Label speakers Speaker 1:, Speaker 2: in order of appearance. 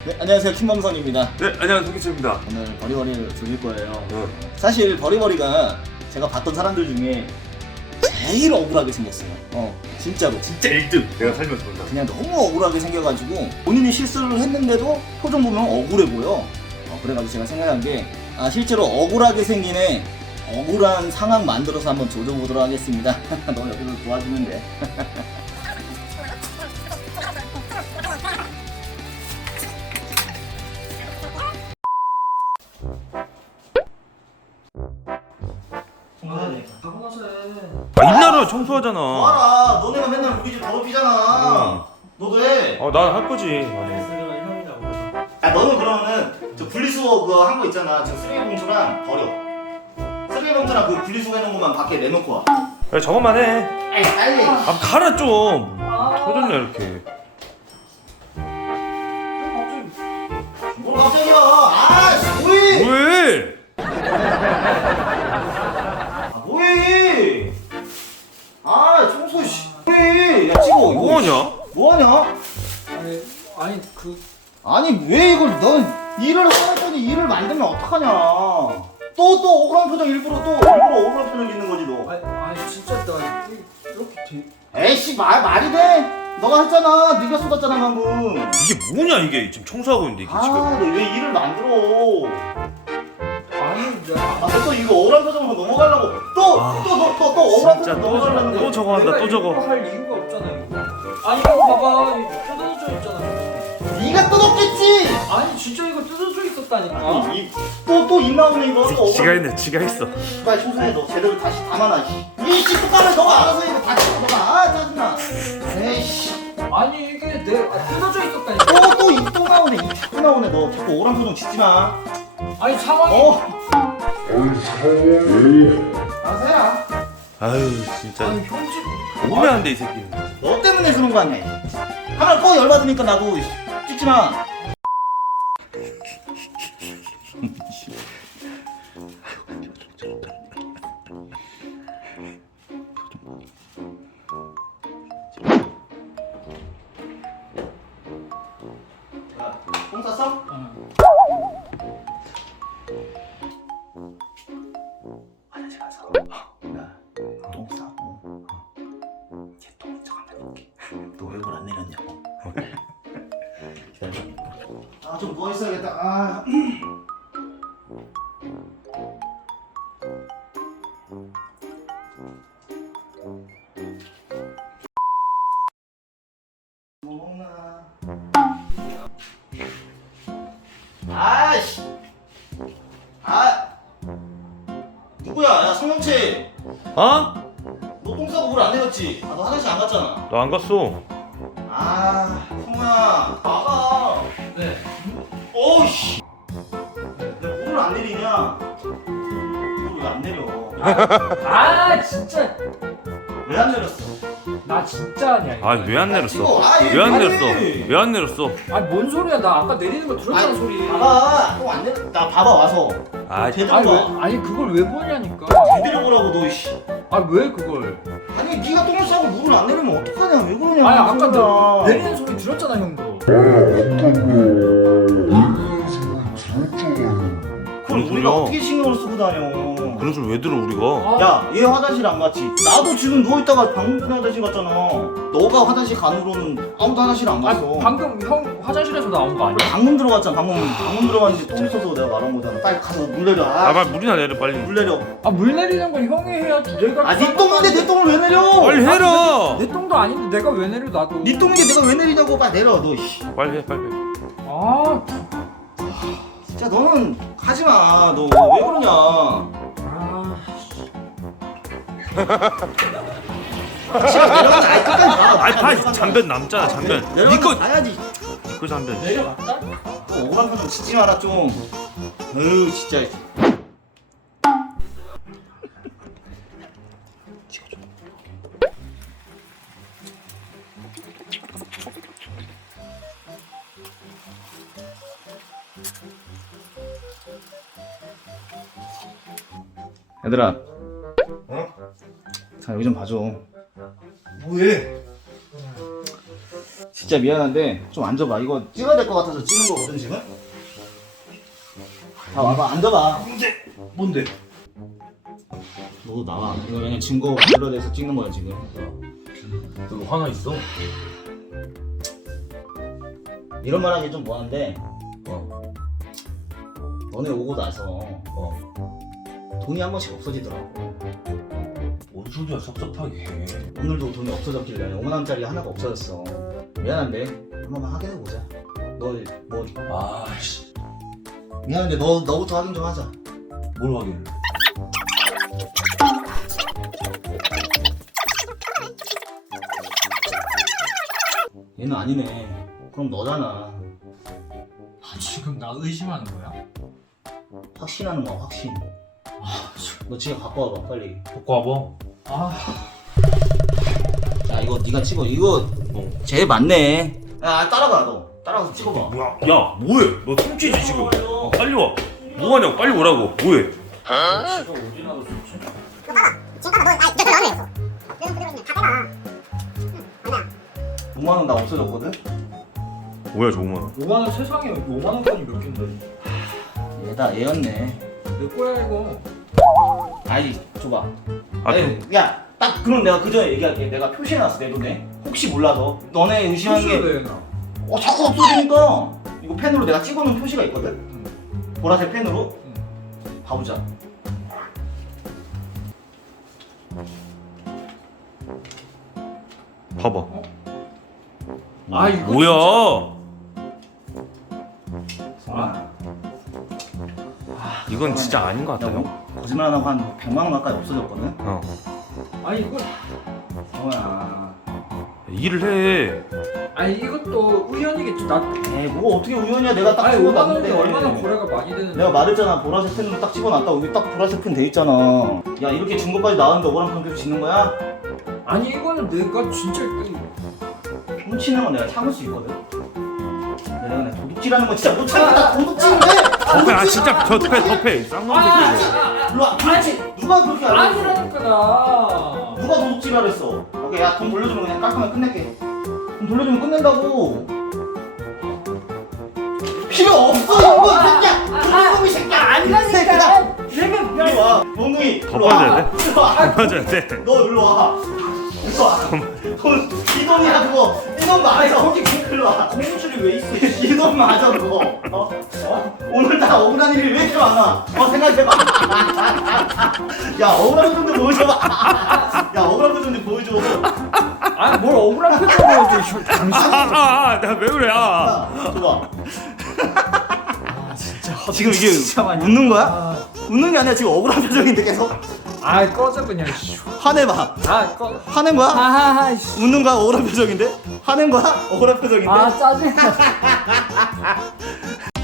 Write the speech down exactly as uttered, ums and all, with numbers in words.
Speaker 1: 네, 안녕하세요. 킴범선입니다.
Speaker 2: 네, 안녕하세요. 도기철입니다.
Speaker 1: 오늘 버리버리를 즐길 거예요.
Speaker 2: 어.
Speaker 1: 사실 버리버리가 제가 봤던 사람들 중에 제일 억울하게 생겼어요. 어, 진짜로.
Speaker 2: 진짜 일 등 내가 살면서 본다.
Speaker 1: 그냥 너무 억울하게 생겨가지고 본인이 실수를 했는데도 표정 보면 억울해 보여. 어, 그래가지고 제가 생각한 게 아, 실제로 억울하게 생긴 애 억울한 상황 만들어서 한번 조져보도록 하겠습니다. 너 여기서 도와주면 돼.
Speaker 3: 하고 나서 해.
Speaker 2: 아, 인나라 청소하잖아.
Speaker 1: 알아. 너네가 맨날 우리 집 더럽히잖아.
Speaker 2: 응.
Speaker 1: 너도 해.
Speaker 2: 어, 난 할 거지. 나는.
Speaker 1: 야, 너는 그러면은 저 분리수거 그거 한 거 있잖아. 저 쓰레기 봉투랑 버려. 쓰레기 봉투랑 그 분리수거 해놓은 것만 밖에 내놓고 와.
Speaker 2: 그래, 저것만 해.
Speaker 1: 아이, 빨리.
Speaker 2: 아, 가라 좀. 터졌냐 이렇게.
Speaker 1: 뭘 갑자기야? 아, 뭐해?
Speaker 2: 왜?
Speaker 1: 아, 뭐해? 아, 청소 씨. 뭐해? 야, 찍어. 이거.
Speaker 2: 뭐하냐?
Speaker 1: 뭐하냐?
Speaker 3: 아니 아니 그
Speaker 1: 아니 왜 이걸 넌 일을 하더니 일을 만들면 어떡하냐? 또 또 억울한 표정 일부러 또 일부러 억울한 표정 짓는 거지 너.
Speaker 3: 아니 아니 진짜 나 이렇게 돼.
Speaker 1: 에이씨 말 말이 돼? 너가 했잖아. 네가 쏟았잖아 방금.
Speaker 2: 이게 뭐냐 이게 지금 청소하고 있는데 이게 지금.
Speaker 1: 아, 너 왜 일을 만들어?
Speaker 3: 아니 내가
Speaker 1: 아, 또 이거 억울한 표정으로 넘어가려고 또
Speaker 2: 아,
Speaker 1: 또 너 또 또 억울한
Speaker 2: 진짜
Speaker 1: 표정
Speaker 2: 또
Speaker 1: 넘어가려는
Speaker 2: 또
Speaker 1: 거.
Speaker 2: 저거 한다
Speaker 3: 내가
Speaker 2: 또 저거.
Speaker 3: 이거 할 이유가 없잖아 이거. 아니 이거 봐봐 이거 뜯어져 있잖아.
Speaker 1: 네가 뜯었겠지.
Speaker 3: 아니 진짜 이거 뜯어져 있었다니까.
Speaker 1: 또또 입 나오네 이거. 또
Speaker 2: 지가 했네 지가 했어.
Speaker 1: 빨리 청소해. 너 제대로 다시 담아놔. 이 식구감을 너가 알아서 해. 다 치워 너가. 아 짜증나. 에이씨.
Speaker 3: 아니 이게 내 아, 뜯어져 있었다니까.
Speaker 1: 또또 입 또 나오네. 입 자꾸 나오네. 너 자꾸 억울한 표정 짓지 마.
Speaker 3: 아니 상황이
Speaker 1: 어. 알아서 해라.
Speaker 2: 아유 진짜.
Speaker 3: 아니 형집
Speaker 2: 오면 안 돼 이 새끼는.
Speaker 1: 너 때문에 그런 거 아니야. 하나 또 열받으니까 나도 찍지 마. 야, 똥 쌌어? 화장실 가서 야, 똥 싸고 걔 똥인 척 한번 해볼게. 너 얼굴 안 내렸냐고. 기다려. 아, 좀 누워 있어야겠다. 아. 뭐 먹나? 아이씨. 아. 누구야? 야, 성형채.
Speaker 2: 어?
Speaker 1: 너 똥 싸고 물 안 내렸지? 아, 너 화장실 안 갔잖아.
Speaker 2: 너 안 갔어.
Speaker 1: 아, 성우야, 나가.
Speaker 3: 네.
Speaker 1: 어이씨. 내가 물을 안 내리냐? 물을 왜 안 내려?
Speaker 3: 아 진짜
Speaker 1: 왜 안 내렸어?
Speaker 3: 나 진짜 아니야. 이거.
Speaker 2: 아 왜 안 내렸어?
Speaker 1: 찍어. 아,
Speaker 2: 왜 안
Speaker 1: 빨리.
Speaker 2: 내렸어? 왜 안 내렸어?
Speaker 3: 아니 뭔 소리야 나 아까 내리는 거 들었잖아
Speaker 1: 아니,
Speaker 3: 소리.
Speaker 1: 봐봐, 똥 안 내려. 나 봐봐 와서.
Speaker 2: 아,
Speaker 1: 제대로
Speaker 3: 아니
Speaker 1: 봐.
Speaker 3: 왜 아니 그걸 왜 보냐니까.
Speaker 1: 제대로 보라고 너 씨.
Speaker 3: 아 왜 그걸?
Speaker 1: 아니 네가 똥을 싸고 물을 안 내리면 어떡하냐? 왜 그러냐?
Speaker 3: 아니 아까 너
Speaker 1: 성우야.
Speaker 3: 내리는 소리 들었잖아 형도.
Speaker 1: 그걸
Speaker 2: 무슨
Speaker 1: 우리가
Speaker 2: 소리야?
Speaker 1: 어떻게 신경을 쓰고 다녀?
Speaker 2: 그런 소리 왜 들어 우리가?
Speaker 3: 아,
Speaker 1: 야, 얘 화장실 안 갔지? 나도 지금 누워있다가 방금 전에 화장실 갔잖아. 너가 화장실 가는 거는 아무도 화장실 안 갔어.
Speaker 3: 아니, 방금 형 화장실에서 나온 거 아니야?
Speaker 1: 방금 들어갔잖아. 방금 방금 들어갔는데 똥 있어서 내가 말한 거잖아. 빨리 가서 물 내려.
Speaker 2: 아
Speaker 1: 아,
Speaker 2: 빨리 물이나 내려 빨리.
Speaker 1: 물 내려.
Speaker 3: 아 물 내리는 건 형이 해야지. 내가
Speaker 1: 아, 네 똥인데 내 똥을 왜 내려?
Speaker 2: 빨리 해라.
Speaker 3: 내 똥도 아닌데 내가 왜 내려 나도.
Speaker 1: 네 똥인데 내가 왜 내리냐고. 빨리 내려. 너 씨.
Speaker 2: 빨리 해 빨리 해.
Speaker 3: 아,
Speaker 1: 진짜 너는 하지 마. 너 왜 그러냐?
Speaker 3: 아,
Speaker 1: 시간 내려가면 아예 끝까지 가.
Speaker 2: 아이 파 잔변 남잖아 잔변.
Speaker 1: 내려.
Speaker 2: 니거
Speaker 1: 가야지.
Speaker 2: 그 잔변.
Speaker 3: 내려갔다?
Speaker 1: 또 억울한 표정 짓지 마라 좀. 어휴 진짜. 얘들아. 자 여기 좀 봐줘.
Speaker 2: 뭐해?
Speaker 1: 진짜 미안한데 좀 앉아봐. 이거 찍어야 될 것 같아서 찍는 거거든 지금. 자 와봐 앉아봐.
Speaker 2: 문제 뭔데?
Speaker 1: 너도 나와. 이거 그냥 증거 만들어내서 찍는 거야 지금.
Speaker 3: 너 화나 있어?
Speaker 1: 이런 말 하기 좀 뭐한데
Speaker 3: 어.
Speaker 1: 너네 오고 나서
Speaker 3: 어.
Speaker 1: 돈이 한 번씩 없어지더라고.
Speaker 3: 뭔 소리야 섭섭하게 해.
Speaker 1: 오늘도 돈이 없어졌길래 오만 원짜리 하나가 없어졌어. 미안한데 한 번만 확인해보자. 너 뭐
Speaker 3: 아씨.
Speaker 1: 미안한데 너 너부터 확인 좀 하자.
Speaker 3: 뭘 확인을?
Speaker 1: 얘는 아니네. 그럼 너잖아.
Speaker 4: 아, 지금 나 의심하는 거야?
Speaker 1: 확신하는 거야 확신. 너 지금 갖고 와봐 빨리.
Speaker 3: 갖고 와봐.
Speaker 4: 아,
Speaker 1: 야 이거 네가 찍어. 이거
Speaker 3: 어.
Speaker 1: 제일 맞네. 야 따라가 너. 따라가서 찍어봐.
Speaker 2: 뭐야? 야 뭐해? 너 숨쉬지 지금? 어, 빨리 와. 뭐하냐고 빨리 오라고. 뭐해?
Speaker 3: 지가 어디 나갔었지?
Speaker 1: 오만 원 나 없어졌거든.
Speaker 2: 뭐야 저 오만 원?
Speaker 4: 오만 원 세상에 오만 원권이 몇 갠데?
Speaker 1: 얘다 얘였네.
Speaker 4: 내 거야 이거.
Speaker 1: 아니 줘봐.
Speaker 2: 아
Speaker 1: 아니, 야, 딱 그럼 내가 그 전에 얘기할게. 내가 표시해놨어 내 돈에. 혹시 몰라서. 너네 의심한 게,
Speaker 4: 왜 나?
Speaker 1: 어 자꾸 없어지니까. 이거 펜으로 내가 찍어놓은 표시가 있거든.
Speaker 4: 응.
Speaker 1: 보라색 펜으로.
Speaker 4: 응.
Speaker 1: 봐보자.
Speaker 2: 봐봐.
Speaker 4: 아 이거
Speaker 2: 뭐야?
Speaker 1: 아,
Speaker 2: 이건 진짜 아닌 것
Speaker 1: 야,
Speaker 2: 같아요.
Speaker 1: 뭐, 거짓말 안 하고 한 백만 원 가까이 없어졌거든.
Speaker 2: 어.
Speaker 4: 진짜- 아니 이거
Speaker 1: 정호야.
Speaker 2: 일을 해.
Speaker 4: 아니 이것도 우연이겠지. 나
Speaker 1: 에이 뭐 어떻게 우연이야. 내가 딱
Speaker 4: 아니 오만 원이
Speaker 1: 찍어놨는데.
Speaker 4: 얼마나 거래가 많이 되는데.
Speaker 1: 내가 말했잖아. 보라색 펜으로 딱 찍어놨다. 여기 딱 보라색 펜 돼 있잖아. 야 이렇게 증거까지 나왔는데 억울한 판결 짓는 거야?
Speaker 4: 아니 이거는 내가 진짜 그-
Speaker 1: 훔치는 건 내가 참을 수 있거든. 내가 그냥 도둑질하는 거 진짜 못 참겠다. 도둑질인데.
Speaker 2: 덮해. 아 진짜 덮해 덮해. 쌍놈 새끼.
Speaker 1: 일로 와. 그렇지. 누가 그렇게 알아?
Speaker 4: 아니라니까 나.
Speaker 1: 누가 도둑질하라 했어? 오케이, 야 돈 돌려주면 그냥 깔끔하게 끝낼게. 돈 돌려주면 끝낸다고. 필요 없어 이거 이 새끼야. 도둑놈이 새끼야.
Speaker 4: 아니라니까. 내가
Speaker 1: 이리 와. 몽둥이. 일로
Speaker 2: 덮어야
Speaker 1: 와.
Speaker 2: 돼.
Speaker 1: 일로 와.
Speaker 2: 맞아야 돼.
Speaker 1: 너 일로 와. 일로 와. 돈, 이 돈이야 그거. 이돈 맞아. 거기 일로 와.
Speaker 4: 고무줄이 왜 있어?
Speaker 1: 이 돈 맞아 그거. 어? 어? 오늘따라 억울한 일이 왜 이렇게 많아? 어 생각해봐. 야 억울한 표정 좀 보여줘봐. 야 억울한 표정 좀 보여줘.
Speaker 4: 아니 뭘 억울한 표정으로 해. 당신.
Speaker 2: 아아 내가 왜 그래? 아.
Speaker 1: 야, 줘봐.
Speaker 4: 아 진짜.
Speaker 1: 지금 이게
Speaker 4: 진짜 많이.
Speaker 1: 웃는 거야?
Speaker 4: 아,
Speaker 1: 웃는 게 아니라 지금 억울한 표정인데 계속
Speaker 4: 아 꺼져 그냥.
Speaker 1: 화내봐.
Speaker 4: 아 꺼.
Speaker 1: 화낸 거야?
Speaker 4: 아하하. 씨.
Speaker 1: 웃는 거야? 억울한 표정인데? 화낸 거야? 억울한 표정인데?
Speaker 4: 아 짜증나.